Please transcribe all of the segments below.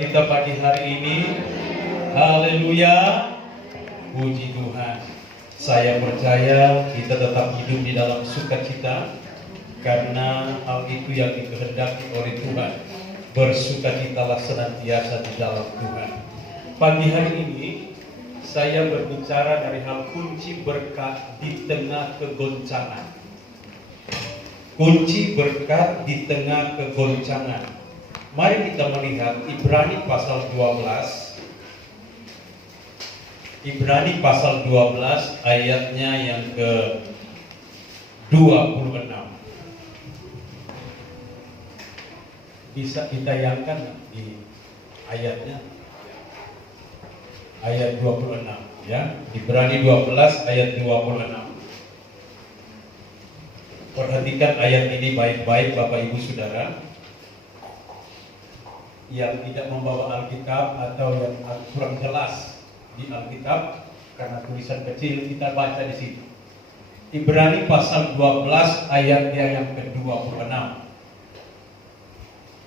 kita pagi hari ini. Haleluya, puji Tuhan. Saya percaya kita tetap hidup di dalam sukacita, karena hal itu yang dikehendaki oleh Tuhan. Bersukacitalah senantiasa di dalam Tuhan. Pagi hari ini saya berbicara dari hal kunci berkat di tengah kegoncangan. Kunci berkat di tengah kegoncangan. Mari kita melihat Ibrani pasal 12. Ibrani pasal 12 ayatnya yang ke-26. Bisa ditayangkan di ayatnya? Ayat 26 ya. Ibrani 12 ayat 26. Perhatikan ayat ini baik-baik Bapak Ibu Saudara. Yang tidak membawa Alkitab atau yang kurang jelas di Alkitab, karena tulisan kecil, kita baca di sini. Ibrani pasal 12 ayatnya yang ke-26.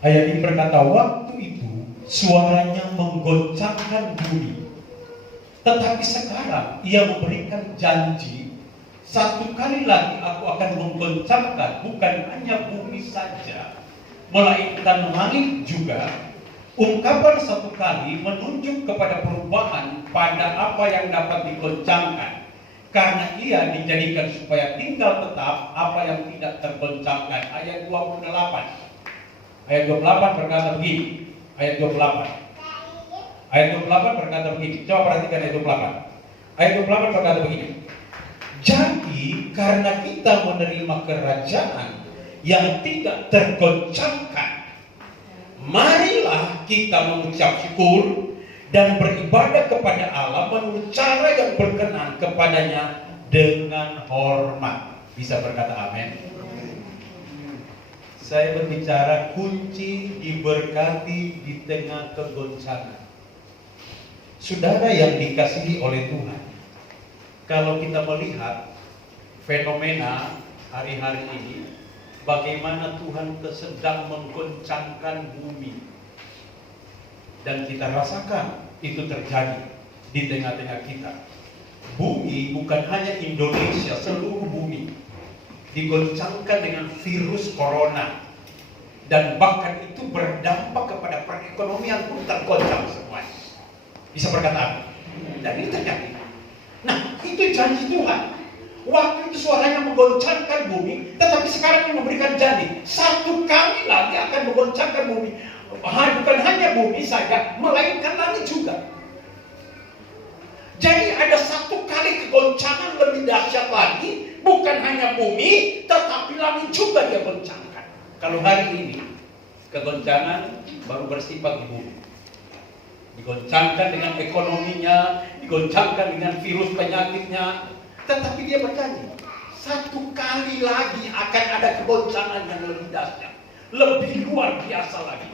Ayat ini berkata, waktu itu suaranya menggoncangkan bumi, tetapi sekarang ia memberikan janji, satu kali lagi aku akan menggoncangkan bukan hanya bumi saja, melainkan langit juga. Ungkapan satu kali menunjuk kepada perubahan pada apa yang dapat digoncangkan, karena ia dijadikan supaya tinggal tetap apa yang tidak tergoncangkan. Ayat 28. Ayat 28 berkata begini. Ayat 28. Ayat 28 berkata begini. Coba perhatikan ayat 28. Ayat 28 berkata begini. Jadi karena kita menerima kerajaan yang tidak tergoncangkan, marilah kita mengucap syukur dan beribadah kepada Allah menurut cara yang berkenan kepadanya dengan hormat. Bisa berkata amin. Saya berbicara kunci diberkati di tengah kegoncangan. Saudara yang dikasihi oleh Tuhan, kalau kita melihat fenomena hari-hari ini, bagaimana Tuhan sedang menggoncangkan bumi, dan kita rasakan itu terjadi di tengah-tengah kita. Bumi bukan hanya Indonesia, seluruh bumi digoncangkan dengan virus corona, dan bahkan itu berdampak kepada perekonomian pun tergoncang semua. Bisa berkata amin. Dan itu terjadi. Nah, itu janji Tuhan. Waktu itu suaranya menggoncangkan bumi, tetapi sekarang ini memberikan janji, satu kali lagi akan menggoncangkan bumi. Bukan hanya bumi saja, melainkan langit juga. Jadi ada satu kali kegoncangan lebih dahsyat lagi, bukan hanya bumi, tetapi langit juga dia goncangkan. Kalau hari ini kegoncangan baru bersifat di bumi, digoncangkan dengan ekonominya, digoncangkan dengan virus penyakitnya, tetapi dia berjanji satu kali lagi akan ada kegoncangan yang lebih dahsyat, lebih luar biasa lagi.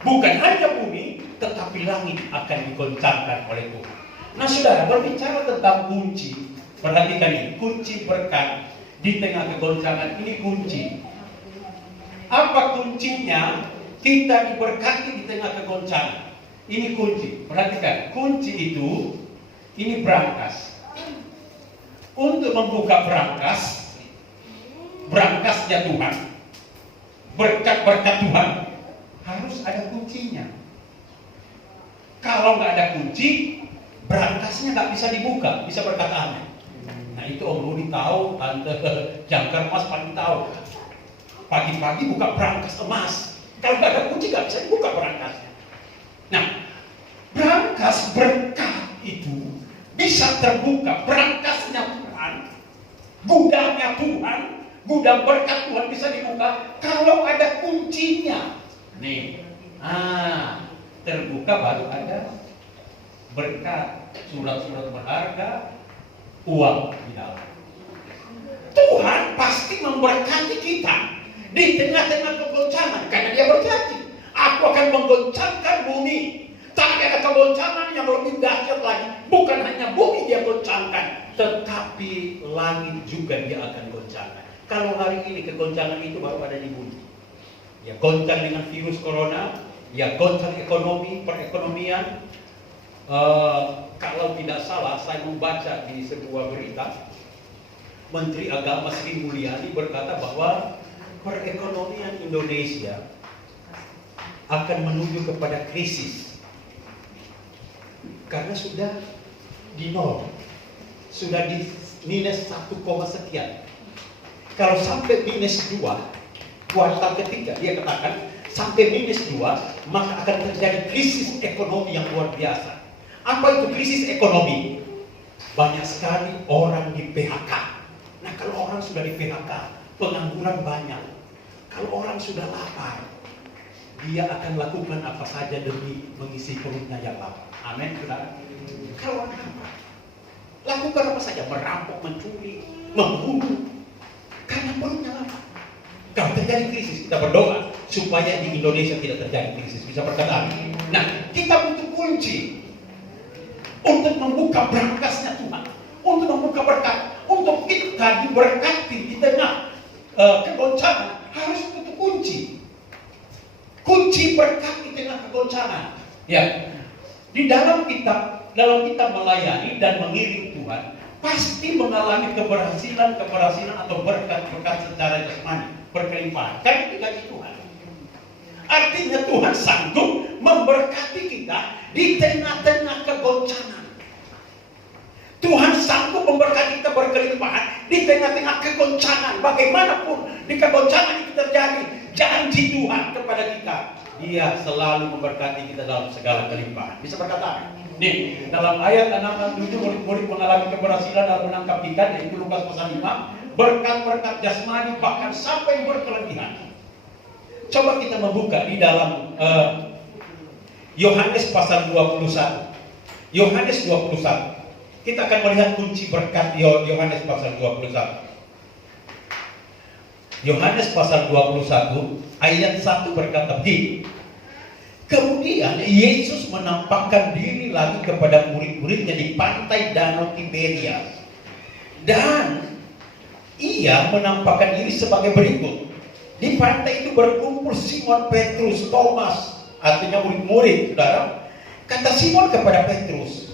Bukan hanya bumi, tetapi langit akan digoncangkan oleh Tuhan. Nah saudara, berbicara tentang kunci, perhatikan ini, kunci berkat di tengah kegoncangan. Ini kunci. Apa kuncinya? Kita diberkati di tengah kegoncangan. Ini kunci. Perhatikan, kunci itu, ini brankas. Untuk membuka brankasnya Tuhan, berkat-berkat Tuhan, harus ada kuncinya. Kalau nggak ada kunci, brankasnya nggak bisa dibuka. Bisa berkata amin. Nah itu Om Rudi tahu, Tante Jangkar Mas paling tahu. Pagi-pagi buka brankas emas. Kalau nggak ada kunci nggak bisa dibuka brankasnya. Nah, brankas berkat itu bisa terbuka, brankasnya Tuhan, gudangnya Tuhan, gudang berkat Tuhan bisa dibuka kalau ada kuncinya. Nih, terbuka baru ada berkat, surat-surat berharga, uang di dalam. Tuhan pasti memberkati kita di tengah-tengah kegoncangan, karena Dia berjanji, aku akan menggoncangkan bumi. Tapi ada kegoncangan yang lebih dahsyat lagi. Bukan hanya bumi Dia goncangkan, tetapi langit juga Dia akan goncangkan. Kalau hari ini kegoncangan itu baru ada di bumi, ya goncang dengan virus corona, Ya, goncang ekonomi, perekonomian. Kalau tidak salah, saya membaca di sebuah berita, Menteri Agama Sri Mulyani berkata bahwa perekonomian Indonesia akan menuju kepada krisis karena sudah di nol, sudah di minus 1, sekian. Kalau sampai minus 2, kuartal ketiga dia katakan sampai minus 2, maka akan terjadi krisis ekonomi yang luar biasa. Apa itu krisis ekonomi? Banyak sekali orang di PHK. Nah, kalau orang sudah di PHK, pengangguran banyak. Kalau orang sudah lapar, dia akan lakukan apa saja demi mengisi perutnya yang lapar. Amin, saudara. Kalau orang lapar, lakukan apa saja, merampok, mencuri, membunuh, karena perutnya lapar. Kalau terjadi krisis, kita berdoa supaya di Indonesia tidak terjadi krisis. Bisa berkata amin. Nah, kita butuh kunci untuk membuka berkasnya Tuhan, untuk membuka berkat, untuk kita diberkati di tengah kegoncangan. Harus butuh kunci berkat di tengah kegoncangan. Ya, di dalam kita melayani dan mengiring Tuhan, pasti mengalami keberhasilan atau berkat secara jasmani, berkelimpahan. Karena itu gaji Tuhan. Artinya Tuhan sanggup memberkati kita di tengah-tengah kegoncangan. Tuhan sanggup memberkati kita berkelimpahan di tengah-tengah kegoncangan. Bagaimanapun di kegoncangan itu terjadi, janji Tuhan kepada kita, Dia selalu memberkati kita dalam segala kelimpahan. Bisa berkata, nih dalam ayat 6-7, murid-murid mengalami keberhasilan dalam menangkap ikan, yaitu Lukas pasal 5, berkat-berkat jasmani bahkan sampai berkelebihan. Coba kita membuka di dalam Yohanes pasal 21. Yohanes 21. Kita akan melihat kunci berkat Yohanes pasal 21. Yohanes pasal 21 ayat 1 berkata begini. Kemudian Yesus menampakkan diri lagi kepada murid-muridnya di pantai Danau Tiberias. Dan Ia menampakkan diri sebagai berikut. Di pantai itu berkumpul Simon Petrus, Thomas, artinya murid-murid, saudara. Kata Simon kepada Petrus,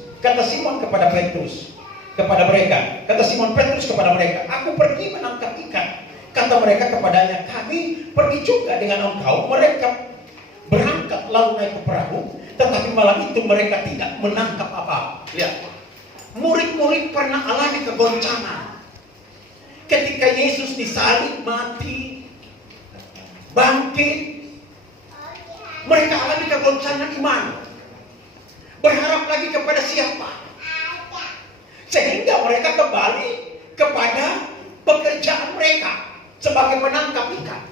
kepada mereka, kata Simon Petrus kepada mereka, aku pergi menangkap ikan. Kata mereka kepadanya, kami pergi juga dengan engkau. Mereka berangkat lalu naik ke perahu, tetapi malam itu mereka tidak menangkap apa-apa. Lihat, murid-murid pernah alami kegoncangan. Ketika Yesus disalib, mati, bangkit, mereka alami kegoncangan iman. Berharap lagi kepada siapa? Sehingga mereka kembali kepada pekerjaan mereka sebagai penangkap ikan.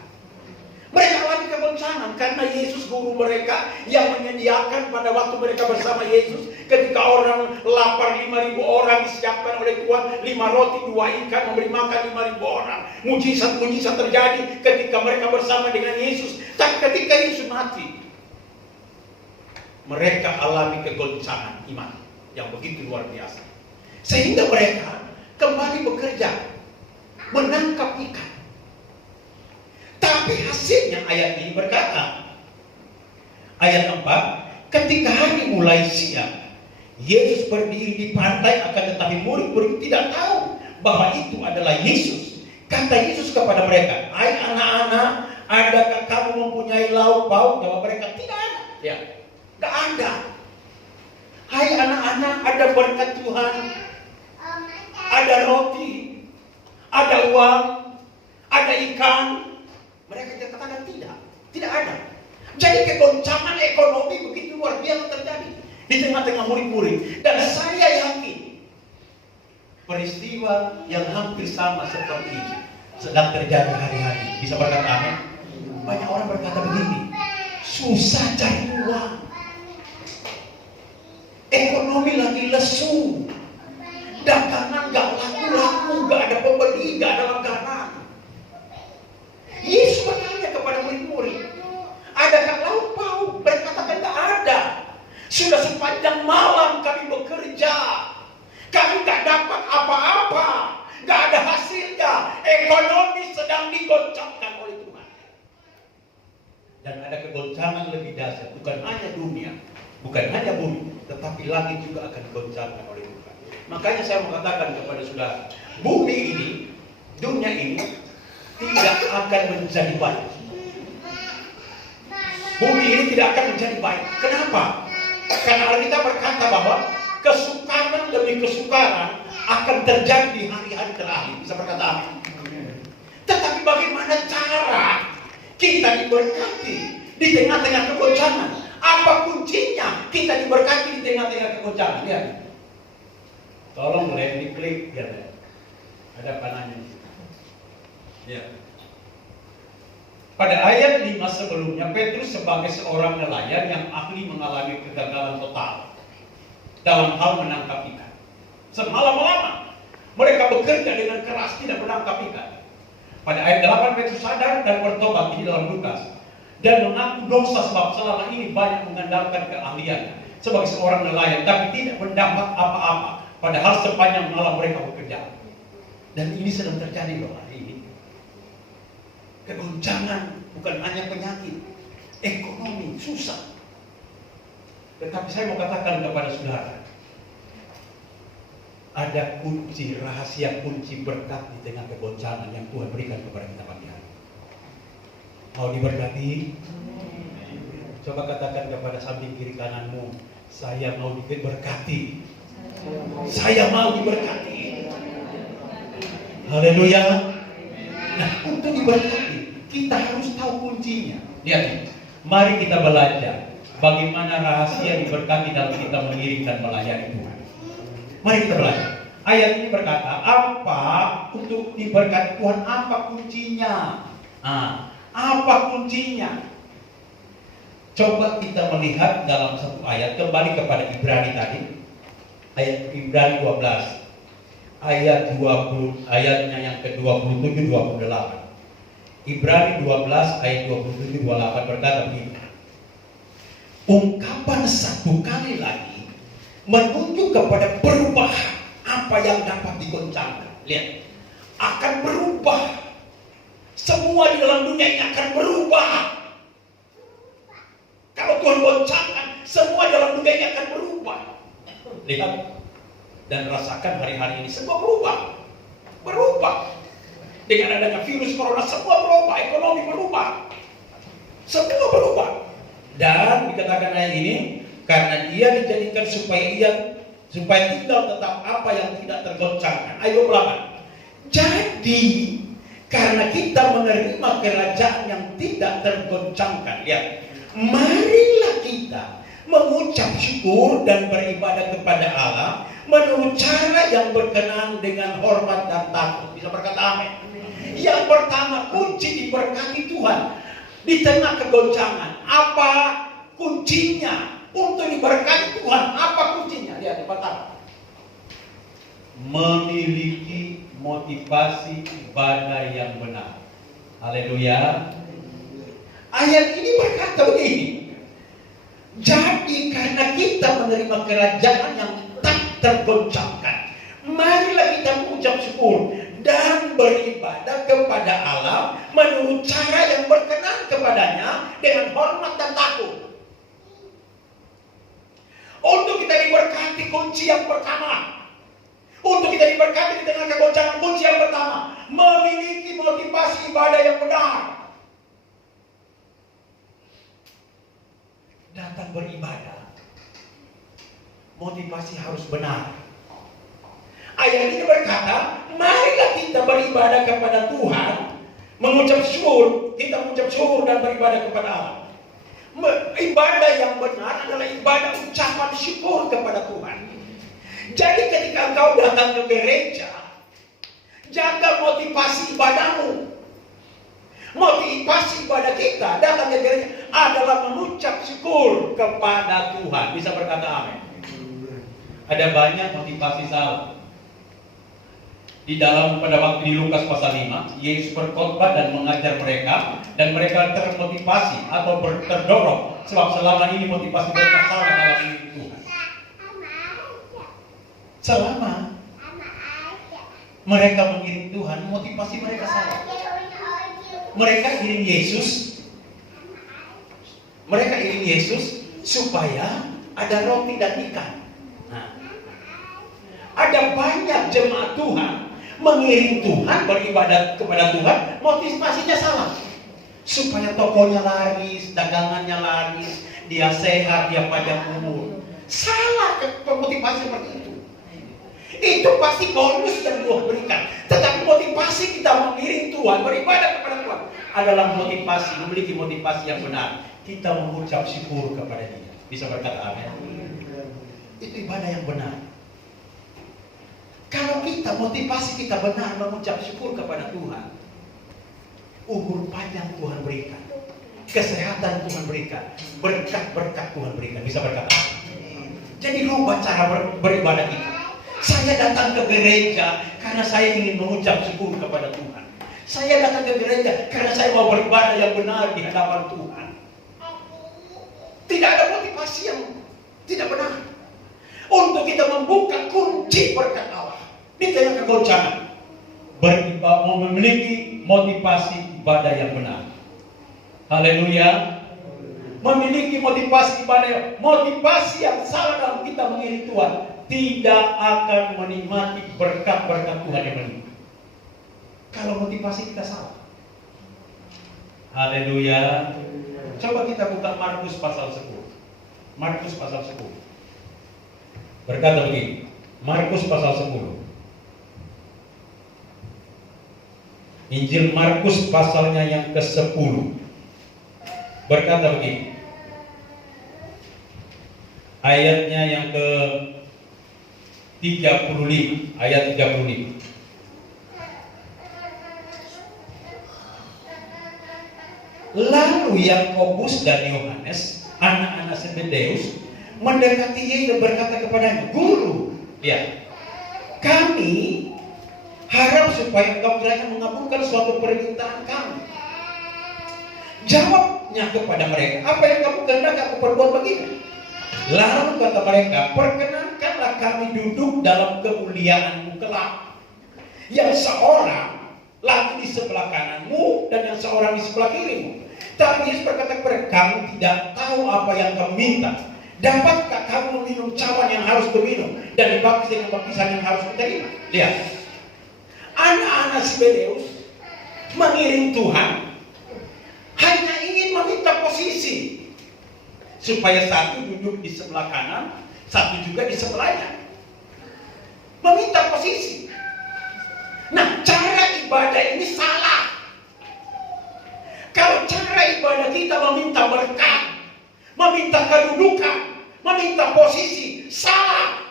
Mereka alami kegoncangan karena Yesus guru mereka yang menyediakan pada waktu mereka bersama Yesus. Ketika orang lapar 5.000 orang disiapkan oleh Tuhan, 5 roti 2 ikan memberi makan 5.000 orang. Mujizat-mujizat terjadi ketika mereka bersama dengan Yesus. Tapi ketika Yesus mati, mereka alami kegoncangan iman yang begitu luar biasa. Sehingga mereka kembali bekerja, menangkap ikan. Tapi hasilnya ayat ini berkata, ayat 4, ketika hari mulai siang, Yesus berdiri di pantai, akan tetapi murid-murid tidak tahu bahwa itu adalah Yesus. Kata Yesus kepada mereka, hai anak-anak, adakah kamu mempunyai lauk pauk? Jawab mereka, tidak ada. Ya. Tidak ada. Hai anak-anak, ada berkat Tuhan, ada roti, ada uang, ada ikan. Mereka katakan tidak ada. Jadi kegoncangan ekonomi begitu luar biasa terjadi di tengah-tengah murid-murid. Dan saya yakin peristiwa yang hampir sama seperti ini sedang terjadi hari-hari. Bisa berkata amin? Banyak orang berkata begini, susah cari uang, ekonomi lagi lesu, dagangan gak laku-laku, gak ada pembeli, gak ada langganan. Yesus bertanya kepada murid-murid, adakah lauk pauk? Mereka katakan gak ada. Sudah sepanjang malam kami bekerja, kami gak dapat apa-apa, gak ada hasilnya. Ekonomi sedang digoncangkan oleh Tuhan. Dan ada kegoncangan lebih dahsyat, bukan hanya dunia, bukan hanya bumi, tetapi langit juga akan digoncangkan oleh Tuhan. Makanya saya mengatakan kepada saudara, bumi ini, dunia ini tidak akan menjadi baik. Bumi ini tidak akan menjadi baik. Kenapa? Karena Alkitab berkata bahwa kesukaran demi kesukaran akan terjadi di hari-hari terakhir. Bisa berkata amin. Tetapi bagaimana cara kita diberkati di tengah-tengah kegoncangan? Apa kuncinya kita diberkati di tengah-tengah kegoncangan? Lihat. Tolong boleh diklik biar ada panahnya. Ya. Pada ayat 5 sebelumnya, Petrus sebagai seorang nelayan yang ahli mengalami kegagalan total dalam hal menangkap ikan. Semalam-malam mereka bekerja dengan keras tidak menangkap ikan. Pada ayat 8 Petrus sadar dan bertobat di dalam Lukas dan mengaku dosa sebab selama ini banyak mengandalkan keahlian sebagai seorang nelayan tapi tidak mendapat apa-apa padahal sepanjang malam mereka bekerja. Dan ini sedang terjadi loh hari ini. Kegoncangan bukan hanya penyakit, ekonomi susah. Tetapi saya mau katakan kepada saudara, ada kunci, rahasia kunci berkat di tengah kegoncangan yang Tuhan berikan kepada kita pagi hari. Mau diberkati? Coba katakan kepada samping kiri kananmu, saya mau diberkati. Saya mau diberkati. Haleluya. Nah, untuk diberkati, kita harus tahu kuncinya. Lihat, mari kita belajar bagaimana rahasia diberkati dalam kita mengiring dan melayani Tuhan. Mari kita belajar. Ayat ini berkata, apa untuk diberkati Tuhan? Apa kuncinya? Apa kuncinya? Coba kita melihat dalam satu ayat, kembali kepada Ibrani tadi. Ayat Ibrani 12. Ayat 20, ayatnya yang ke-27 28. Ibrani 12 ayat 27 28 berkata begini. Ungkapan satu kali lagi menunjuk kepada perubahan apa yang dapat digoncangkan. Lihat, akan berubah. Semua di dalam dunia ini akan berubah. Kalau Tuhan goncangkan, semua dalam dunia ini akan berubah. Lihat dan rasakan hari-hari ini semua berubah. Dengan adanya virus corona semua berubah, ekonomi berubah, semua berubah. Dan dikatakan ayat ini karena dia dijadikan supaya tinggal tetap apa yang tidak tergoncangkan. Ayo ulangan. Jadi karena kita menerima kerajaan yang tidak tergoncangkan, lihat, marilah kita mengucap syukur dan beribadah kepada Allah menurut cara yang berkenan dengan hormat dan takut. Bisa berkata amin. Yang pertama, kunci diberkati Tuhan di tengah kegoncangan. Apa kuncinya untuk diberkati Tuhan? Apa kuncinya? Lihat yang pertama, memiliki motivasi ibadah yang benar. Haleluya. Ayat ini berkata begini. Jadi karena kita menerima kerajaan yang tak tergoncangkan, marilah kita mengucap syukur dan beribadah kepada Allah menurut cara yang berkenan kepadanya dengan hormat dan takut. Untuk kita diberkati, kunci yang pertama. Untuk kita diberkati di tengah kegoncangan, kunci yang pertama, memiliki motivasi ibadah yang benar. Datang beribadah, motivasi harus benar. Ayat ini berkata, marilah kita beribadah kepada Tuhan, mengucap syukur, kita mengucap syukur dan beribadah kepada Allah. Ibadah yang benar adalah ibadah ucapan syukur kepada Tuhan. Jadi ketika engkau datang ke gereja, jaga motivasi ibadahmu. Motivasi ibadah kita datang ke gereja adalah mengucap syukur kepada Tuhan. Bisa berkata amin. Ada banyak motivasi salah. Di dalam pada waktu di Lukas pasal 5, Yesus berkhotbah dan mengajar mereka, dan mereka termotivasi atau terdorong sebab selama ini motivasi mereka salah dalam diri Tuhan. Selama mereka mengiring Tuhan, motivasi mereka salah. Mereka iring Yesus, Mereka iring Yesus supaya ada roti dan ikan. Nah, ada banyak jemaat Tuhan mengiring Tuhan, beribadat kepada Tuhan, motivasinya salah. Supaya tokonya laris, dagangannya laris, dia sehat, dia panjang umur. Salah motivasi seperti itu. Itu pasti bonus yang Tuhan berikan. Tetapi motivasi kita mengiring Tuhan, beribadah kepada Tuhan adalah motivasi, memiliki motivasi yang benar. Kita mengucap syukur kepada Dia. Bisa berkata amin. Itu ibadah yang benar. Kalau kita motivasi kita benar mengucap syukur kepada Tuhan, umur panjang Tuhan berikan, kesehatan Tuhan berikan, berkat-berkat Tuhan berikan. Bisa berkata amin. Jadi rubah cara beribadah kita. Saya datang ke gereja karena saya ingin mengucap syukur kepada Tuhan. Saya datang ke gereja karena saya mau beribadah yang benar di hadapan Tuhan. Tidak ada motivasi yang tidak benar untuk kita membuka kunci berkat Allah. Ini yang kegoncangan. Memiliki motivasi ibadah yang benar. Haleluya. Memiliki motivasi ibadah, motivasi yang salah dalam kita mengiring Tuhan, tidak akan menikmati berkat-berkat Tuhan yang melimpah. Kalau motivasi kita salah. Haleluya. Coba kita buka Markus pasal 10. Markus pasal 10. Berkata begini. Markus pasal 10. Injil Markus pasalnya yang ke-10. Berkata begini. Ayatnya yang ke-35, ayat 35. Lalu Yakobus dan Yohanes, anak-anak Zebedeus, mendekati Yesus berkata kepadanya, "Guru, ya, kami harap supaya engkau kiranya mengabulkan suatu permintaan kami." Jawabnya kepada mereka, "Apa yang kamu kehendaki aku perbuat bagimu?" Lalu kata mereka, "Perkenankanlah kami duduk dalam kemuliaan-Mu kelak. Yang seorang lagi di sebelah kananmu dan yang seorang di sebelah kirimu." Tapi Yesus berkata kepada, "Kamu tidak tahu apa yang kamu minta. Dapatkah kamu meminum cawan yang harus kuminum dan dibaptis dengan baptisan yang harus kuterima?" Lihat, anak-anak Zebedeus mengiring Tuhan hanya ingin meminta posisi supaya satu duduk di sebelah kanan, satu juga di sebelahnya. Meminta posisi. Nah, cara ibadah ini salah. Kalau cara ibadah kita meminta berkat, meminta kedudukan, meminta posisi, salah.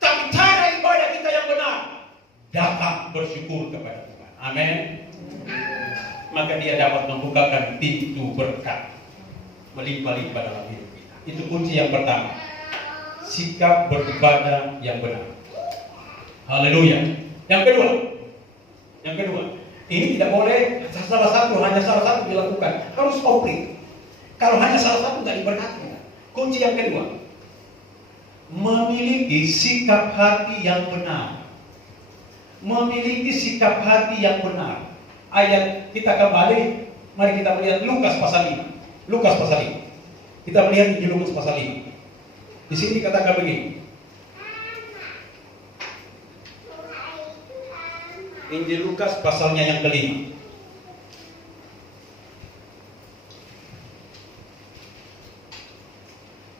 Tapi cara ibadah kita yang benar, dapat bersyukur kepada Tuhan. Amin. Maka Dia dapat membukakan pintu berkat melimpah-limpah dalam hidup kita. Itu kunci yang pertama. Sikap beribadah yang benar. Haleluya. Yang kedua, ini tidak boleh hanya salah satu dilakukan, harus komplit. Kalau hanya salah satu nggak diberkati. Kunci yang kedua, memiliki sikap hati yang benar. Memiliki sikap hati yang benar. Ayat kita kembali, mari kita melihat Lukas pasal 5. Lukas pasal 5. Kita melihat di Lukas pasal 5. Di sini dikatakan begini. Injil Lukas pasalnya yang kelima.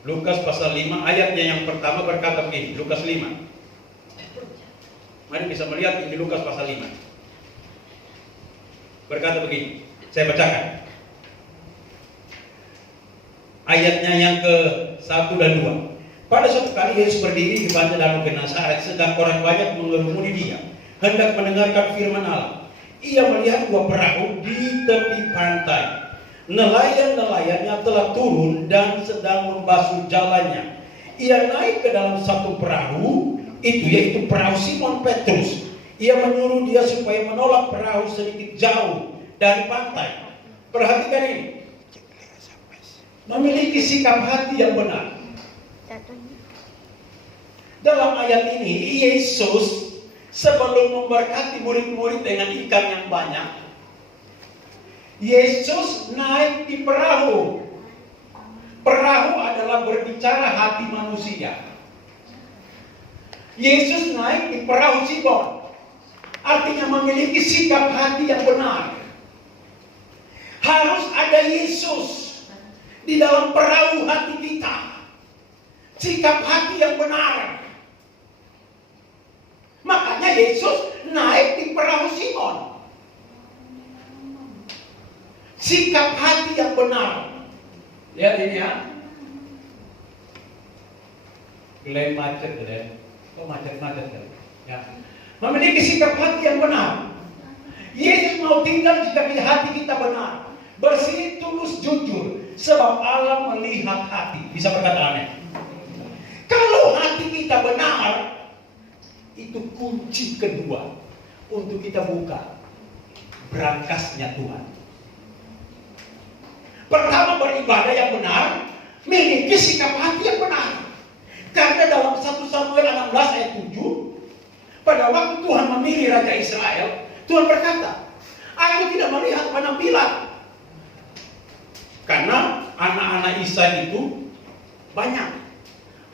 Lukas pasal 5 ayatnya yang pertama berkata begini. Lukas 5. Mari bisa melihat Injil Lukas pasal 5. Berkata begini. Saya bacakan. Ayatnya yang ke-1 dan 2. Pada suatu kali Yesus berdiri di pantai Danau Genesaret, sedang orang banyak mengerumuni Dia, hendak mendengarkan firman Allah. Ia melihat dua perahu di tepi pantai. Nelayan-nelayannya telah turun dan sedang membasuh jalannya. Ia naik ke dalam satu perahu, yaitu perahu Simon Petrus. Ia menyuruh dia supaya menolak perahu sedikit jauh dari pantai. Perhatikan ini. Memiliki sikap hati yang benar. Dalam ayat ini, Yesus sebelum memberkati murid-murid dengan ikan yang banyak, Yesus naik di perahu Perahu adalah berbicara hati manusia. Yesus naik di perahu Simon, artinya memiliki sikap hati yang benar. Harus ada Yesus di dalam perahu hati kita. Sikap hati yang benar. Makanya Yesus naik di perahu Simon. Sikap hati yang benar. Lihat ini ya. Glenn macet ya. Oh macet-macet ya. Memiliki sikap hati yang benar. Yesus mau tinggal jika hati kita benar, bersih, tulus, jujur. Sebab Allah melihat hati. Bisa berkata amin. Kalau hati kita benar, itu kunci kedua untuk kita buka berangkasnya Tuhan. Pertama, beribadah yang benar, miliki sikap hati yang benar. Karena dalam 1 Samuel 16 ayat 7, pada waktu Tuhan memilih Raja Israel, Tuhan berkata, aku tidak melihat penampilan. Karena anak-anak Isai itu banyak.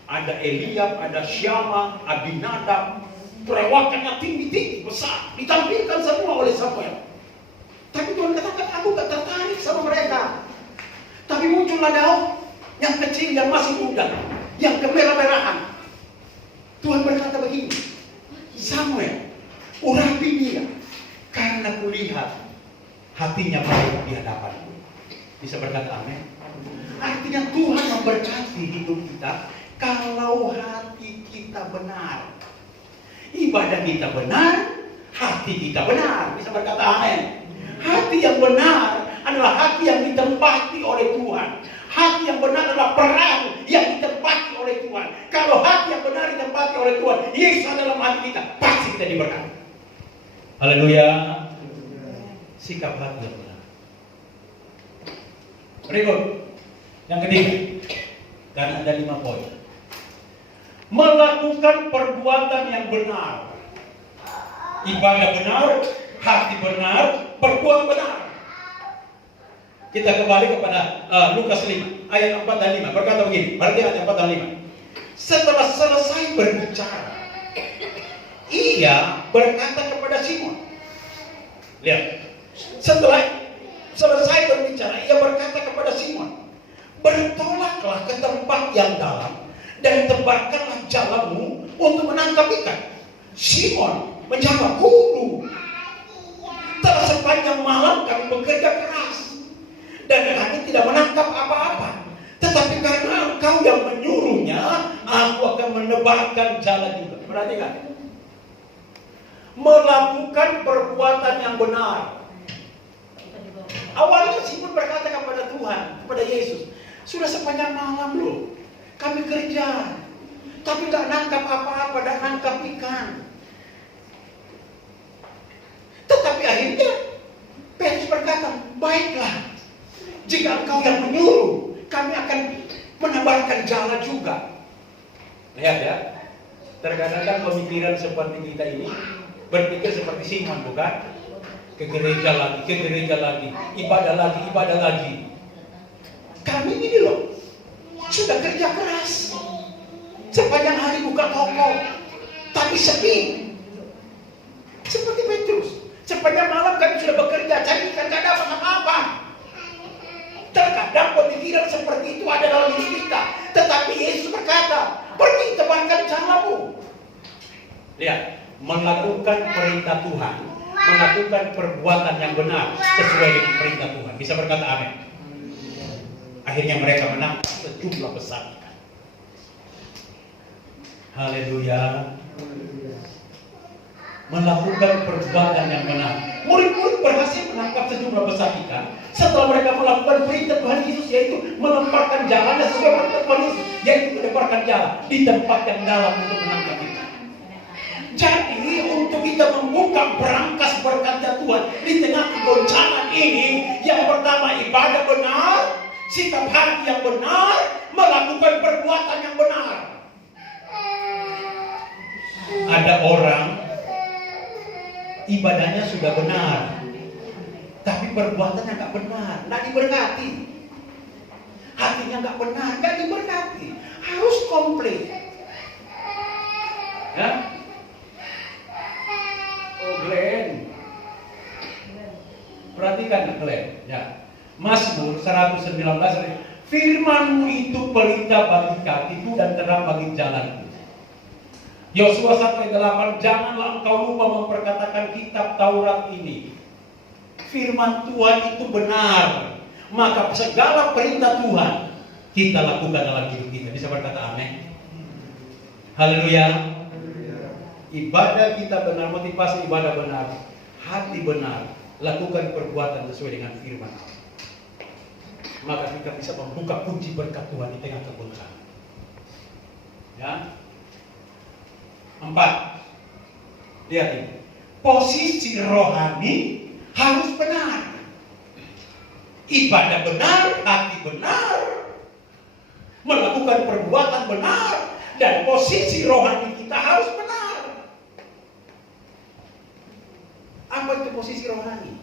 Ada Eliab, ada Syama, Abinadab, perawakannya tinggi-tinggi, besar, ditampilkan semua oleh Samuel. Tapi Tuhan katakan, aku gak tertarik sama mereka. Tapi muncullah Daud, yang kecil, yang masih muda, yang kemerah-merahan. Tuhan berkata begini, Samuel, urapi dia, karena kulihat hatinya baik di hadapanku. Bisa berkata amin. Artinya Tuhan memberkati hidup kita kalau hati kita benar. Ibadah kita benar, hati kita benar. Bisa berkata amin. Hati yang benar adalah hati yang ditempati oleh Tuhan. Hati yang benar adalah perahu yang ditempati oleh Tuhan. Kalau hati yang benar ditempati oleh Tuhan, Yesus dalam hati kita, pasti kita diberkati. Haleluya. Sikap hati yang benar. Berikut yang ketiga, karena ada 5 poin. Melakukan perbuatan yang benar. Ibadah benar, hati benar, perbuatan benar. Kita kembali kepada Lukas 5 ayat 4 dan 5. Berkata begini, berarti ayat 4 dan 5. Setelah selesai berbicara, ia berkata kepada Simon. Lihat. Setelah selesai berbicara, ia berkata kepada Simon, bertolaklah ke tempat yang dalam dan tebarkanlah jalamu untuk menangkap ikan. Simon menjawab, Guru, telah sepanjang malam kami bekerja keras dan kami tidak menangkap apa-apa. Tetapi karena Engkau yang menyuruhnya, aku akan menebarkan jala juga. Perhatikan. Melakukan perbuatan yang benar. Awalnya Simon berkata kepada Tuhan, kepada Yesus, sudah sepanjang malam loh, kami kerja, tapi nggak nangkap apa-apa, nggak nangkap ikan. Tetapi akhirnya Petrus berkata, baiklah, jika Engkau yang menyuruh, kami akan menebarkan jala juga. Lihat ya, terkadang kan pemikiran seperti kita ini berpikir seperti Simon, bukan? Ke gereja lagi, ibadah lagi. Kami ini loh, sudah kerja keras, sepanjang hari buka toko, tapi sepi. Seperti Petrus, sepanjang malam kami sudah bekerja, cari ikan gak dapat apa-apa. Terkadang pemikiran seperti itu ada dalam diri kita. Tetapi Yesus berkata, pergi tebarkan jalamu. Lihat, melakukan perintah Tuhan, melakukan perbuatan yang benar sesuai dengan perintah Tuhan. Bisa berkata amin. Akhirnya mereka menangkap sejumlah besar ikan. Haleluya. Melakukan perbuatan yang benar. Murid-murid berhasil menangkap sejumlah besar ikan setelah mereka melakukan perintah Tuhan Yesus, yaitu melemparkan jalannya sesuai perintah Tuhan Yesus, yaitu melemparkan jalan di tempat yang dalam untuk menangkap ikan. Jadi untuk kita membuka berangkas berkatnya Tuhan di tengah kegoncangan ini, yang pertama ibadah benar, sikap hati yang benar, melakukan perbuatan yang benar. Ada orang ibadahnya sudah benar, tapi perbuatannya nggak benar, nggak diberkati. hatinya nggak benar, nggak diberkati. Harus komplit. Ya? Oh Glenn, perhatikan Glenn. Ya. Mazmur 119, firman-Mu itu pelita bagi kakiku dan terang bagi jalanku. Yosua 1:8, janganlah engkau lupa memperkatakan kitab Taurat ini. Firman Tuhan itu benar, maka segala perintah Tuhan kita lakukan dalam hidup kita. Bisa berkata amin? Haleluya. Ibadah kita benar, motivasi ibadah benar, hati benar, lakukan perbuatan sesuai dengan firman, maka kita bisa membuka kunci berkat Tuhan di tengah kebenaran. Ya. 4. Lihat ini. Posisi rohani harus benar. Ibadah benar, hati benar, melakukan perbuatan benar, dan posisi rohani kita harus benar. Apa itu posisi rohani?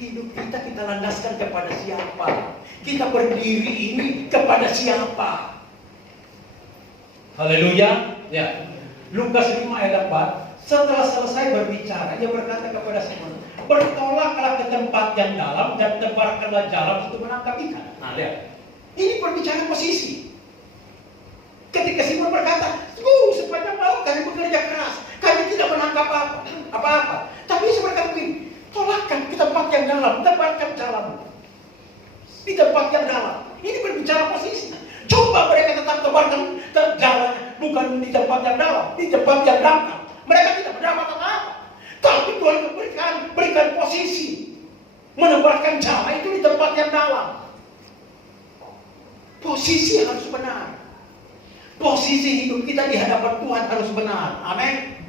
Hidup kita landaskan kepada siapa? Kita berdiri ini kepada siapa? Haleluya. Ya. Lukas 5 ayat 4. Setelah selesai berbicara, ia berkata kepada Simon, bertolaklah ke tempat yang dalam dan tebarkanlah jalan untuk menangkap ikan. Nah, lihat. Ini perbicaraan posisi. Ketika Simon berkata, sepanjang malam kami bekerja keras, kami tidak menangkap apa-apa. Tapi Yesus berkata begini, tolakkan ke tempat yang dalam, tebarkan jalan. Di tempat yang dalam. Ini berbicara posisi. Coba mereka tetap tebarkan jalan, bukan di tempat yang dalam, di tempat yang dangkal. Mereka tidak mendapat apa-apa. Tapi Tuhan berikan posisi. Menebarkan jalan itu di tempat yang dalam. Posisi harus benar. Posisi hidup kita di hadapan Tuhan harus benar. Amin.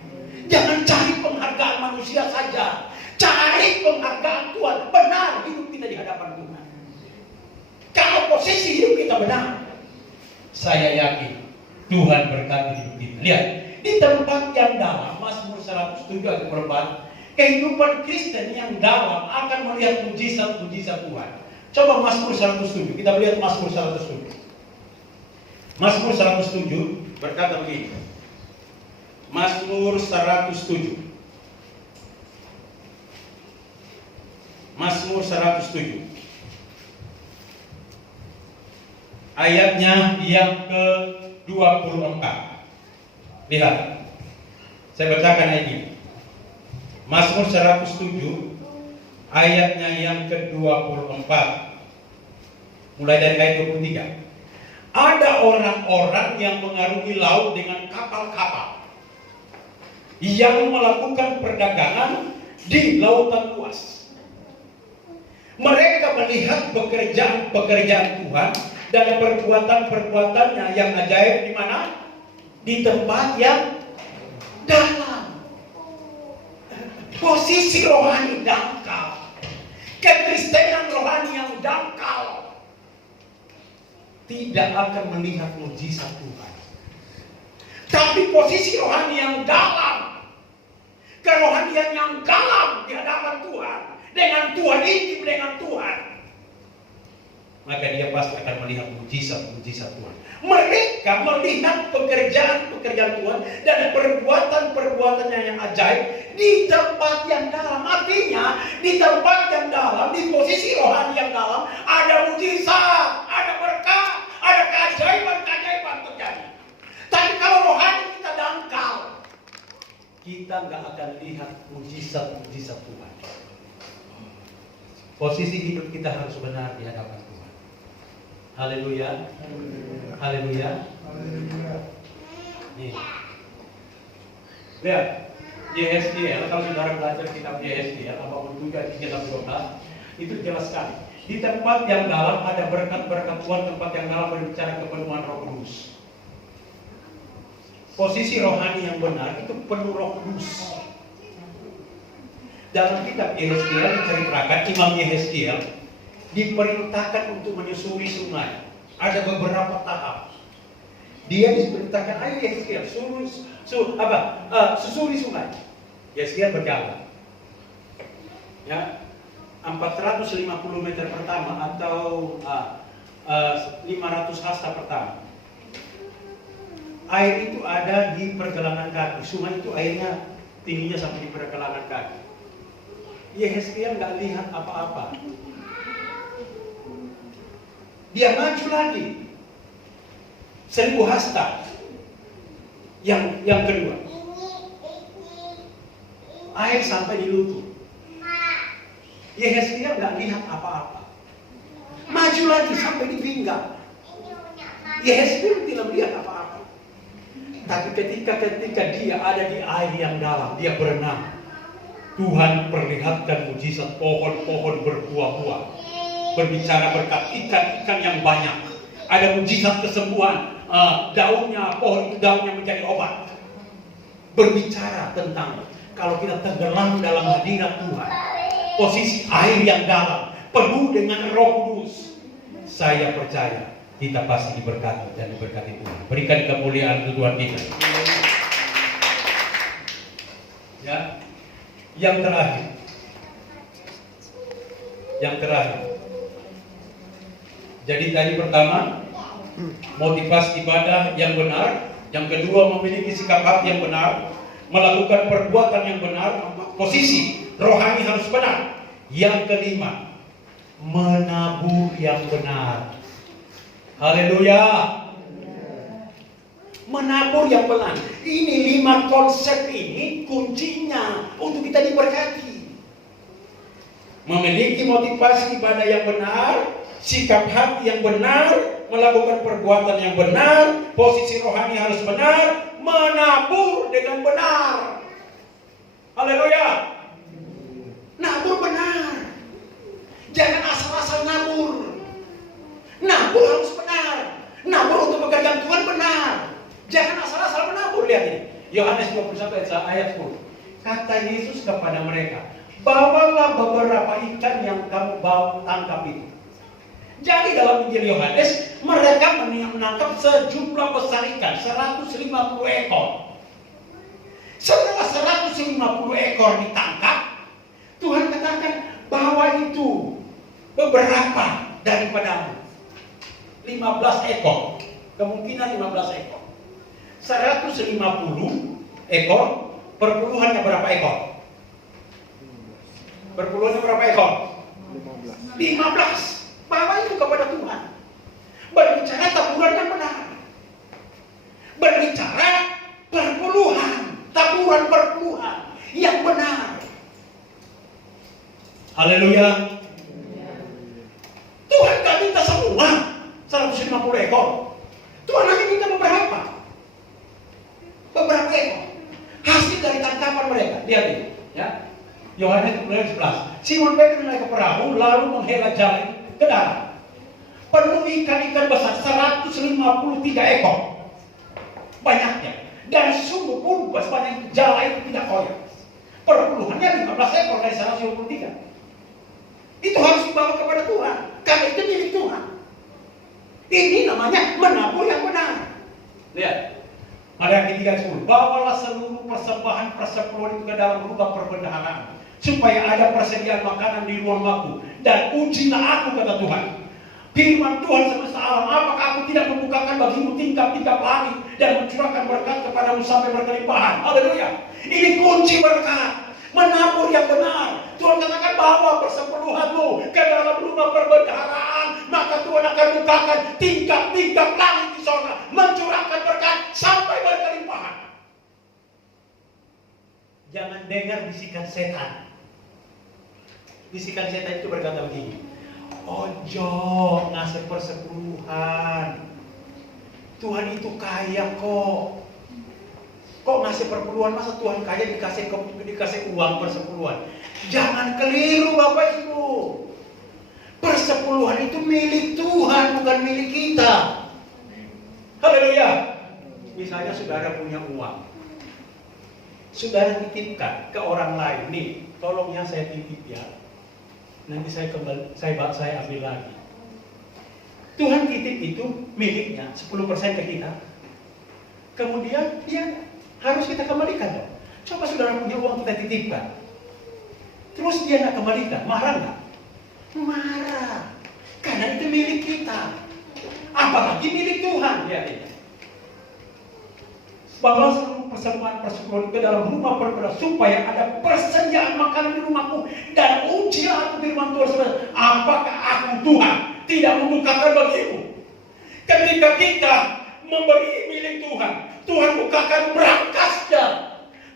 Jangan cari penghargaan manusia saja. Cari penghargaan Tuhan. Benar hidup kita di hadapan Tuhan. Kalau posisi hidup kita benar, saya yakin Tuhan berkati hidup kita. Lihat, di tempat yang dalam, Mazmur 107 ayat 4, kehidupan Kristen yang dalam akan melihat mujizat-mujizat Tuhan. Coba Mazmur 107, kita lihat Mazmur 107. Mazmur 107 berkata begini. Mazmur 107. Mazmur 107. Ayatnya yang ke-24. Lihat. Saya bacakan ayat ini. Mazmur 107 ayatnya yang ke-24. Mulai dari ayat 23. Ada orang-orang yang mengarungi laut dengan kapal-kapal, yang melakukan perdagangan di lautan luas. Mereka melihat pekerjaan-pekerjaan Tuhan dan perbuatan-perbuatannya yang ajaib di mana? Di tempat yang dalam. Posisi rohani dangkal. Kekristenan rohani yang dangkal tidak akan melihat mujizat Tuhan. Tapi posisi rohani yang dalam, kerohanian yang dalam di hadapan Tuhan, dengan Tuhan, intim dengan Tuhan, maka dia pasti akan melihat mujizat-mujizat Tuhan. Mereka melihat pekerjaan-pekerjaan Tuhan dan perbuatan-perbuatannya yang ajaib di tempat yang dalam. Artinya, di tempat yang dalam, di posisi rohani yang dalam, ada mujizat, ada berkat, ada keajaiban-keajaiban terjadi. Tapi kalau rohani kita dangkal, kita nggak akan lihat mujizat-mujizat Tuhan. Posisi hidup kita harus benar di hadapan Tuhan. Haleluya. Haleluya. Nih. Lihat, YSDL, kalau saudara belajar kitab YSDL, apapun juga di kitab 12, itu jelas sekali. Di tempat yang dalam ada berkat-berkat Tuhan, tempat yang dalam berbicara kepenuhan Roh Kudus. Posisi rohani yang benar itu penuh Roh Kudus. Dalam kitab YSDL diceritakan Imam YSDL diperintahkan untuk menyusuri sungai. Ada beberapa tahap. Dia diperintahkan, ayo YSDL susuri sungai. YSDL berjalan. Ya, 450 meter pertama atau 500 hasta pertama. Air itu ada di pergelangan kaki. Sungai itu airnya tingginya sampai di pergelangan kaki. Yehezkiel nggak lihat apa-apa. Dia maju lagi 1000 hasta. Yang kedua, air sampai di lutut. Yehezkiel nggak lihat apa-apa. Maju lagi sampai di pinggang. Yehezkiel tidak melihat apa-apa. Tapi ketika dia ada di air yang dalam, dia berenang. Tuhan perlihatkan mujizat pohon-pohon berbuah-buah. Berbicara berkat ikan-ikan yang banyak. Ada mujizat kesembuhan. Daunnya, pohon itu daunnya menjadi obat. Berbicara tentang kalau kita tenggelam dalam hadirat Tuhan. Posisi air yang dalam, penuh dengan Roh Kudus. Saya percaya kita pasti diberkati dan diberkati Tuhan. Berikan kemuliaan untuk Tuhan kita. Ya. Yang terakhir. Jadi tadi pertama, motivasi ibadah yang benar. Yang kedua, memiliki sikap hati yang benar. Melakukan perbuatan yang benar. Posisi rohani harus benar. Yang kelima, menabur yang benar. Haleluya. Menabur yang benar. Ini 5 konsep ini kuncinya untuk kita diberkati. Memiliki motivasi ibadah yang benar, sikap hati yang benar, melakukan perbuatan yang benar, posisi rohani harus benar, menabur dengan benar. Haleluya. Nabur benar. Jangan asal-asal nabur. Nabur harus benar. Nabur untuk pekerjaan Tuhan benar. Jangan asal-asal menabur. Lihat ini. Yohanes 21 ayat 10. Kata Yesus kepada mereka, bawalah beberapa ikan yang kamu bawa tangkap itu. Jadi dalam Injil Yohanes, mereka menangkap sejumlah besar ikan, 150 ekor. Setelah 150 ekor ditangkap, Tuhan katakan, bawa itu beberapa daripadamu. 15 ekor. Kemungkinan 15 ekor. 150 ekor, perpuluhannya berapa ekor? Perpuluhannya berapa ekor? 15. Bawa itu kepada Tuhan. Berbicara taburan yang benar. Berbicara perpuluhan, taburan perpuluhan yang benar. Haleluya. Tuhan gak minta semua 150 ekor. Tuhan hanya minta beberapa. Beberapa ekor. Hasil dari tangkapan mereka. Lihat ini. Ya. Yohanes 11. Simon Petrus naik ke perahu lalu menghela jalan ke darat. Penuh ikan-ikan besar 153 ekor. Banyaknya. Dan sungguh pun sebanyak jala itu tidak koyak. Perpuluhannya 15 ekor dari 153. Itu harus dibawa kepada Tuhan. Karena itu milik Tuhan. Ini namanya menabur yang benar. Lihat. Ada yang ketiga 10. Bawalah seluruh persembahan persepuluhan itu ke dalam lubang perbendaharaan. Supaya ada persediaan makanan di ruang waktu. Dan ujilah aku, kata Tuhan. Firman Tuhan semesta alam, apakah aku tidak membukakan bagimu tingkap-tingkap langit dan mencurahkan berkat kepadamu sampai berkelimpahan. Haleluya. Ini kunci berkat. Menabur yang benar. Tuhan katakan bahwa persepuluhanmu ke dalam rumah perbendaharaan, maka Tuhan akan bukakan tingkap-tingkap langit di sorga, mencurahkan berkat sampai berkelimpahan. Jangan dengar bisikan setan. Bisikan setan itu berkata begini, ojo ngasih persepuluhan. Tuhan itu kaya kok. Kok ngasih perpuluhan, masa Tuhan kaya dikasih uang persepuluhan? Jangan keliru Bapak Ibu. Persepuluhan itu milik Tuhan, bukan milik kita. Haleluya. Misalnya saudara punya uang, saudara titipkan ke orang lain. Nih, tolong ya saya titip ya. Nanti saya kembali, saya ambil lagi. Tuhan titip itu miliknya 10% ke kita. Kemudian dia harus kita kembalikan dong. Coba saudara punya uang kita titipkan, terus dia nak kembalikan, marah nggak? Marah, karena itu milik kita. apalagi milik Tuhan. Ya, ya. Bawa seluruh persembahan persekutuan ke dalam rumah peribadi supaya ada persediaan makanan di rumahku, dan ujilah aku firman Tuhan saudara, apakah aku Tuhan tidak membukakan bagimu? Ketika kita memberi milik Tuhan, Tuhan bukakan berangkasnya,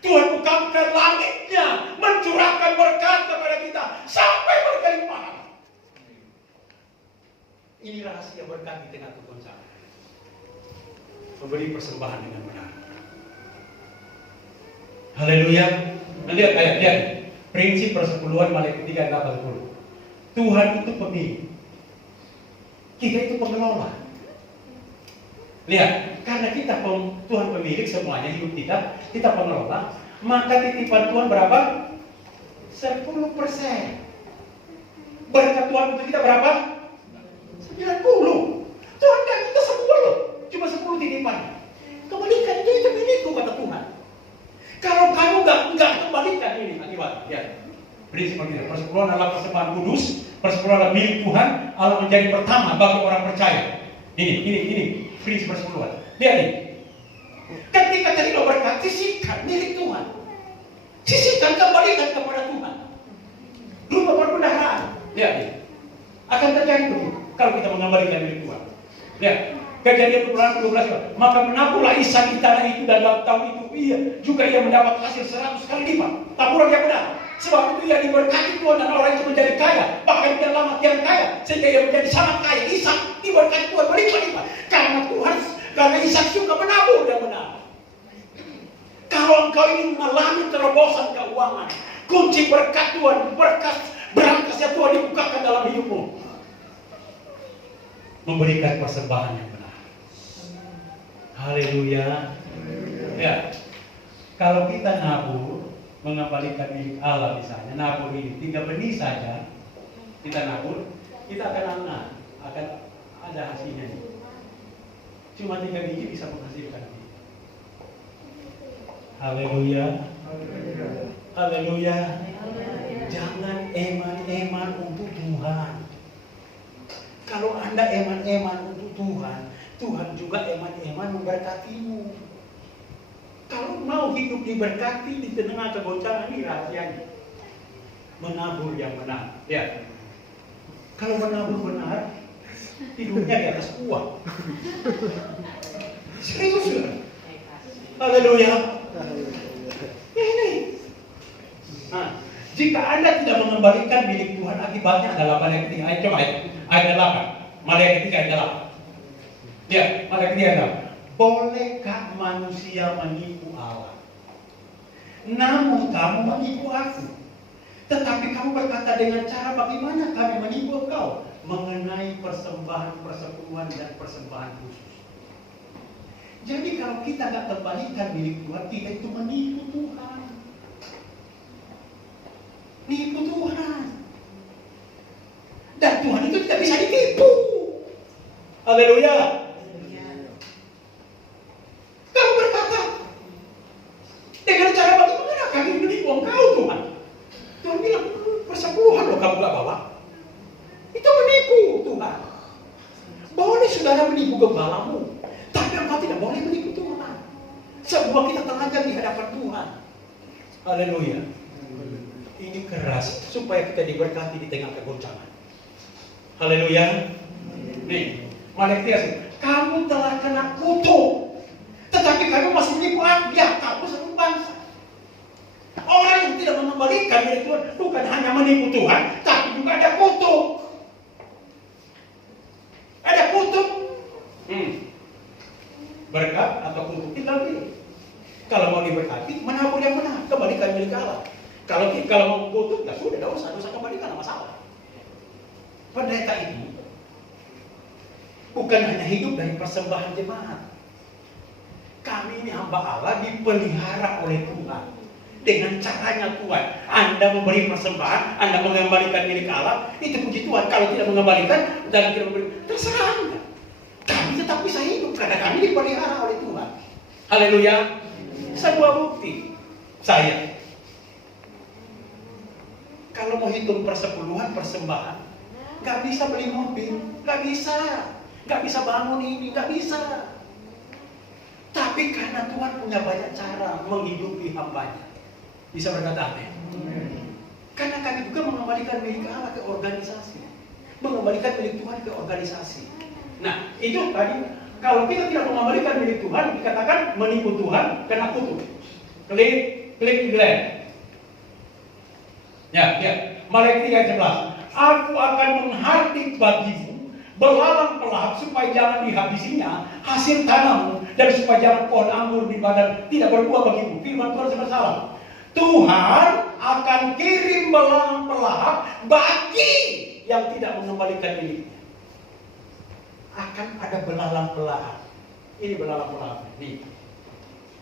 Tuhan bukakan langitnya, mencurahkan berkat kepada kita sampai berkelimpahan. Ini rahasia berkat di tengah kegoncangan. Memberi persembahan dengan benar. Haleluya. Lihat ayatnya. Prinsip persepuluhan Matius 3 ayat 10. Tuhan itu pemilik. Kita itu pengelola. Lihat, karena kita Tuhan pemilik semuanya hidup kita pengelola, maka titipan Tuhan berapa? 10%. Berkat Tuhan untuk kita berapa? 90. Tuhan kan kita 10. Cuma 10 titipan. Kembalikan itu milikku kata Tuhan. Kalau kamu nggak kembalikan ini akibat, ya. Prinsip seperti persepuluhan adalah persembahan kudus, persepuluhan adalah milik Tuhan, Allah menjadi pertama bagi orang percaya. Ini prinsip persepuluhan. Lihat nih. Ketika terima berkat, sisihkan milik Tuhan. Sisihkan, kembalikan kepada Tuhan. Rumah perbendaharaan. Lihat nih. Akan terjadi begitu kalau kita mengembalikan milik Tuhan. Lihat. Kejadian 12, maka menaburlah Ishak di tanah itu, dan dalam tahun itu ia mendapat hasil 100 kali lipat. Taburan yang benar. Sebab itu ia diberkati Tuhan, dan orang itu menjadi kaya, bahkan dia lama tiang kaya, sehingga ia menjadi sangat kaya. Ishak diberkati Tuhan berlipat-lipat karena Ishak suka menabur yang benar. Kalau engkau ini mengalami terobosan keuangan, kunci berkat Tuhan, berangkasnya Tuhan dibukakan dalam hidupmu. Memberikan persembahan yang benar. Haleluya. Ya. Kalau kita nabur, mengembalikan milik Allah misalnya, nabur ini 3 benih saja, kita nabur, kita akan ada hasilnya. Cuma 3 biji bisa menghasilkan ini. Haleluya. Haleluya. Jangan eman-eman untuk Tuhan. Kalau Anda eman-eman untuk Tuhan, Tuhan juga eman-eman memberkatimu. Kalau mau hidup diberkati di tengah kegoncangan, ini rahasianya. Menabur yang benar. Ya. Kalau menabur benar, hidupnya di atas uang. Serius ya? Haleluya. Ini. Nah, jika Anda tidak mengembalikan milik Tuhan, akibatnya adalah pada ketika ayat 8. Matius 3 ayat 8. Ya, Matius 3 ayat 8. Bolehkah manusia menipu Allah? Namun kamu menipu aku. Tetapi kamu berkata dengan cara bagaimana kami menipu engkau? Mengenai persembahan persepuluhan dan persembahan khusus. Jadi kalau kita nggak kembalikan milik Tuhan, kita itu menipu Tuhan. Nipu Tuhan. Dan Tuhan itu tidak bisa ditipu. Haleluya. Kamu berkata, dengan cara bagaimana kami menipu engkau Tuhan? Tuhan bilang, persepuluhan loh kamu gak bawa. Itu menipu Tuhan. Boleh saudara menipu gembalamu, tapi engkau tidak boleh menipu Tuhan. Semua kita telanjang di hadapan Tuhan. Haleluya. Ini keras supaya kita diberkati di tengah kegoncangan. Haleluya. Nih, Matius, kamu telah kena kutuk, tetapi kamu masih menipu aku. Ya, kamu satu bangsa. Orang yang tidak mengembalikan milik Tuhan bukan hanya menipu Tuhan, tapi juga ada kutuk. Ada kutuk. Berkat atau kutuk, tinggal pilih. Kalau mau diberkati, menabur yang benar, kembalikan milik Allah. Kalau mau kutuk, ya sudah, dosa kembalikan, tidak masalah. Pendeta itu bukan hanya hidup dari persembahan jemaat. Kami ini hamba Allah dipelihara oleh Tuhan. Dengan caranya Tuhan, Anda memberi persembahan, Anda mengembalikan milik Allah, itu puji Tuhan. Kalau tidak mengembalikan dan tidak memberi, terserah Anda. Kami tetap bisa hidup karena kami dipelihara oleh Tuhan. Haleluya. Sebuah bukti. Saya kalau mau hitung persepuluhan persembahan, gak bisa beli mobil, gak bisa. nggak bisa bangun ini, nggak bisa. Tapi karena Tuhan punya banyak cara menghidupi hambanya. Bisa berkata amin. Karena kami juga mengembalikan milik Allah ke organisasi. Mengembalikan milik Tuhan ke organisasi. Nah, itu tadi, kalau kita tidak mengembalikan milik Tuhan, dikatakan menipu Tuhan, kena kutuk. Klik Glenn. Ya. Maleakhi 3:11. Aku akan menghardik bagimu belalang pelahap supaya jangan dihabisinya hasil tanammu, dan supaya jangan pohon anggur di badan tidak berbuah bagimu. Firman Tuhan sebenarnya Tuhan akan kirim belalang pelahap bagi yang tidak mengembalikan miliknya. Akan ada belalang pelahap. Ini belalang pelahap. Nih.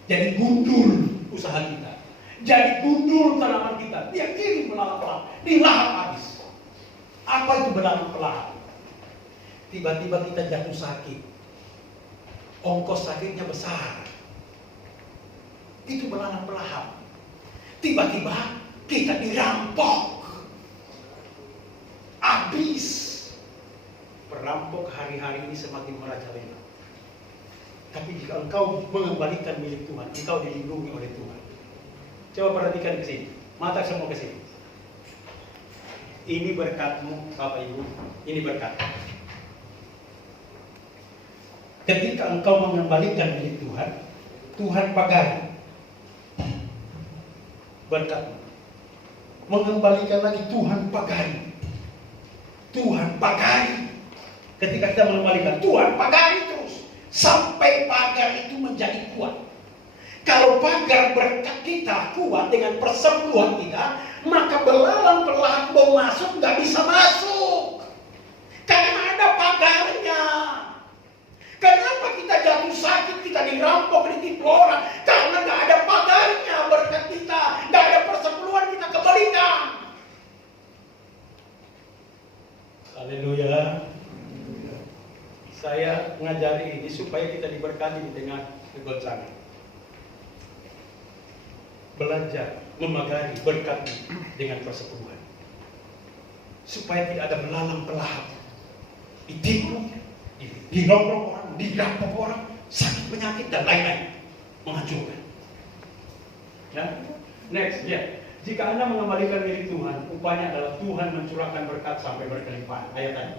Jadi gundul usaha kita. Jadi gundul tanaman kita. Dia kirim belalang pelahap. Dilahap habis. Apa itu belalang pelahap? Tiba-tiba kita jatuh sakit. Ongkos sakitnya besar. Itu belalang pelahap. Tiba-tiba kita dirampok. Habis. Perampok hari-hari ini semakin merajalela. Tapi jika engkau mengembalikan milik Tuhan, engkau dilindungi oleh Tuhan. Coba perhatikan ke sini. Mata semua ke sini. Ini berkatmu, Bapak Ibu. Ini berkat. Ketika engkau mengembalikan milik Tuhan, Tuhan pagari berkatmu. Mengembalikan lagi, Tuhan pagari. Tuhan pagari. Ketika kita mengembalikan, Tuhan pagari terus sampai pagar itu menjadi kuat. Kalau pagar berkat kita kuat dengan persepuluhan kita, maka belalang pelahap mau masuk nggak bisa masuk karena ada pagarnya. Kenapa kita jatuh sakit, kita dirampok, ditipu orang? Karena nggak ada pagarnya berkat kita, nggak ada persepuluhan kita kembalikan. Haleluya. Saya mengajari ini supaya kita diberkati dengan kegoncangan. Belajar memagari berkat dengan persepuluhan. Supaya tidak ada belalang pelahap. Ditipu, dirongrong orang, dirampok orang, sakit penyakit dan lain-lain. Menghancurkan. Ya. Next, ya. Jika Anda mengembalikan milik Tuhan, upahnya adalah Tuhan mencurahkan berkat sampai berkelimpahan. Ayat tadi.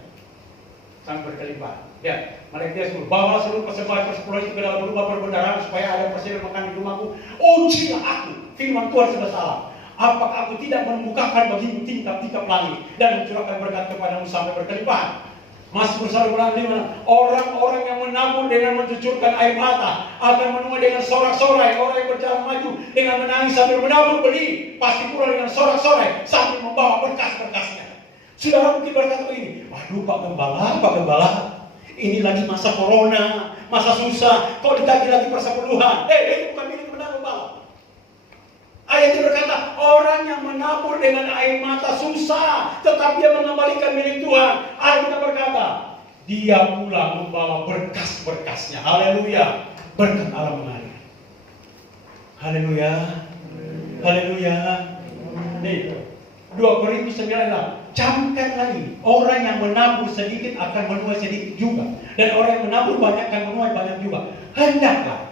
Sampai berkelimpahan. Ya, Maleakhi 10. Bawa seluruh persembahan persepuluhan itu ke dalam rumah perbendaharaan supaya ada persediaan makan di rumahku. Ujilah aku. Firman Tuhan sudah salah. Apakah aku tidak membukakan bagimu tingkap-tingkap langit dan mencurahkan berkat kepadamu sampai berkelimpahan? Masih bersama bulan 5. Orang-orang yang menabur dengan mencucurkan air mata akan menuai dengan sorak-sorai. Orang yang berjalan maju dengan menangis sambil menabur benih pasti pulang dengan sorak-sorai sambil membawa berkas-berkasnya. Saudara mungkin berkata begini, waduh Pak Gembala, ini lagi masa corona, masa susah, kok ditagih lagi persepuluhan? Itu bukan milik benar Gembala. Ayat itu berkata, orang yang menabur dengan air mata susah, tetapi dia mengembalikan milik Tuhan. Ayat kita berkata, dia pula membawa berkas-berkasnya. Haleluya. Berkat Allah mengalir. Haleluya. Haleluya. Nih, 2 Korintus 9:6. Camkan lagi, orang yang menabur sedikit akan menuai sedikit juga, dan orang yang menabur banyak akan menuai banyak juga. Hendaklah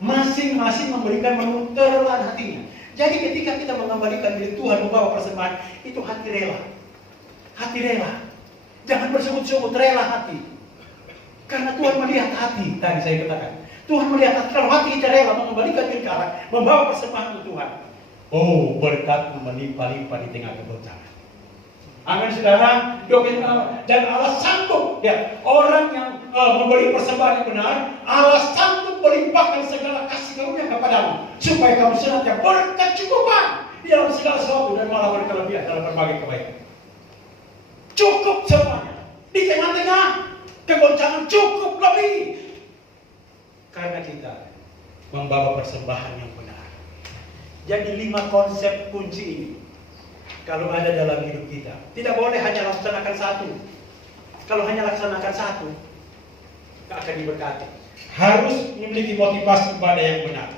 masing-masing memberikan menurut kerelaan hatinya. Jadi ketika kita mengembalikan milik Tuhan, membawa persembahan, itu hati rela. Hati rela. Jangan bersungut-sungut, rela hati. Karena Tuhan melihat hati, tadi saya katakan. Tuhan melihat hati, kalau hati kita rela mengembalikan milik Allah, membawa persembahan untuk Tuhan. Oh, berkat melimpah-limpah di tengah kegoncangan. Amin saudara. Dan Allah sanggup, ya, orang yang memberi persembahan yang benar, Allah sanggup melimpahkan segala kasih karunia kepadamu, supaya kamu senantiasa berkecukupan di dalam segala sesuatu dan malah berkelebihan dalam berbagai kebaikan. Cukup semuanya. Di tengah-tengah kegoncangan cukup lebih. Karena kita membawa persembahan yang benar. Jadi 5 konsep kunci ini kalau ada dalam hidup kita, tidak boleh hanya laksanakan satu. Kalau hanya laksanakan satu, tak akan diberkati. Harus memiliki motivasi ibadah yang benar,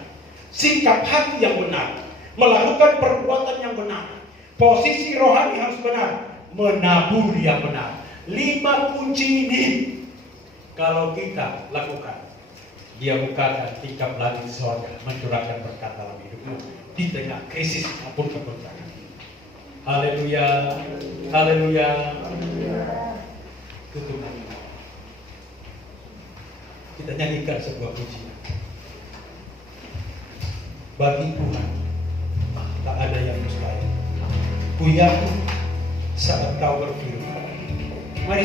sikap hati yang benar, melakukan perbuatan yang benar, posisi rohani harus benar, menabur yang benar. 5 kunci ini Kalau kita lakukan, Dia bukakan tingkap langit sorga, mencurahkan berkat dalam hidupmu di tengah krisis apapun kebencanaan. Haleluya, haleluya. Tutup hati. Kita nyanyikan sebuah pujian. Bagi Tuhan tak ada yang mustahil. Ku yakin saat Kau berfirman. Mari